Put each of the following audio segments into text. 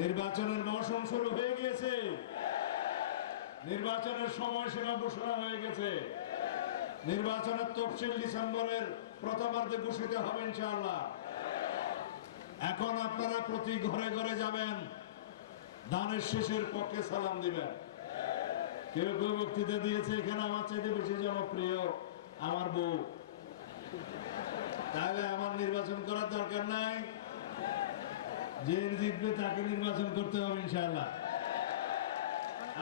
নির্বাচনের মৌসুম শুরু হয়ে গিয়েছে, নির্বাচনের সময়সীমা ঘোষণা হয়ে গেছে, নির্বাচনের তফসিল ডিসেম্বরের প্রথমার্ধে ঘোষিত হবে ইনশাআল্লাহ। এখন আপনারা প্রতি ঘরে ঘরে যাবেন, ধানের শীষের পক্ষে সালাম দিবেন। কেউ কেউ বক্তৃতা দিয়েছে এখানে আমার চাইতে বেশি জনপ্রিয় আমার বউ, তাহলে আমার নির্বাচন করার দরকার নাই, যে জিতবে তাকে নির্বাচন করতে হবে ইনশাআল্লাহ।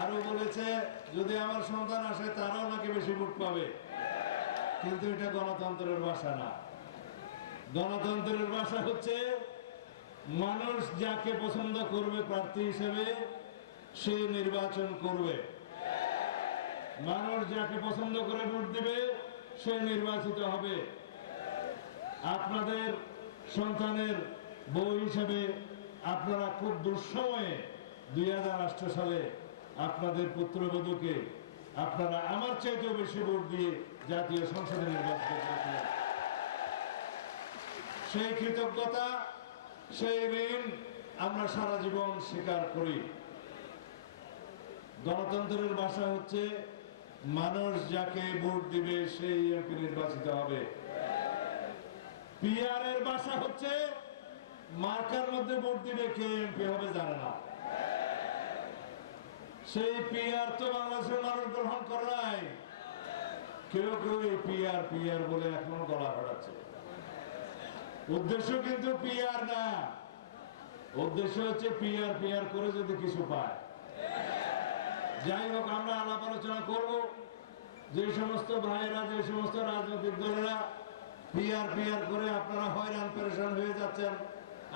আরো বলেছে যদি আমার সন্তান আসে তারাও নাকি বেশি ভোট পাবে, কিন্তু এটা গণতন্ত্রের ভাষা না। গণতন্ত্রের ভাষা হচ্ছে মানুষ যাকে পছন্দ করবে প্রার্থী হিসেবে সে নির্বাচন করবে, মানুষ যাকে পছন্দ করে ভোট দিবে সে নির্বাচিত হবে। আপনাদের সন্তানের বউ হিসেবে আপনারা খুব দুঃসময়ে 2008 সালে আপনাদের পুত্রবধূকে আপনারা আমার চাইতেও বেশি ভোট দিয়ে জাতীয় সংসদে নির্বাচিত করেছিলেন। সেই কৃতজ্ঞতা, সেই ঋণ আমরা সারা জীবন স্বীকার করি। গণতন্ত্রের ভাষা হচ্ছে মানুষ যাকে ভোট দিবে সেই এমপি নির্বাচিত হবে। পিআর এর ভাষা হচ্ছে মার্কার মধ্যে ভোট দিবে কে এমপি হবে জানে না। সেই পিআর তো বাংলাদেশের মানুষ গ্রহণ করে নাই। কেউ কেউ এই পিআর পিআর বলে এখনো গলা ফাটাচ্ছে। উদ্দেশ্য কিন্তু পিআর না, উদ্দেশ্য হচ্ছে পিআর পিআর করে যদি কিছু পায়। যাই হোক, আমরা আলাপ আলোচনা করব। যে সমস্ত ভাইয়েরা, যে সমস্ত রাজনৈতিক দলেরা পিআর পিআর করে আপনারা হয়রান পেরেশান হয়ে যাচ্ছেন,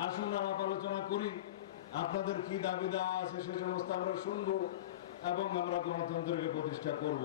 আসুন আলাপ আলোচনা করি। আপনাদের কি দাবি দেওয়া আছে সে সমস্ত আমরা শুনবো এবং আমরা গণতন্ত্রকে প্রতিষ্ঠা করব।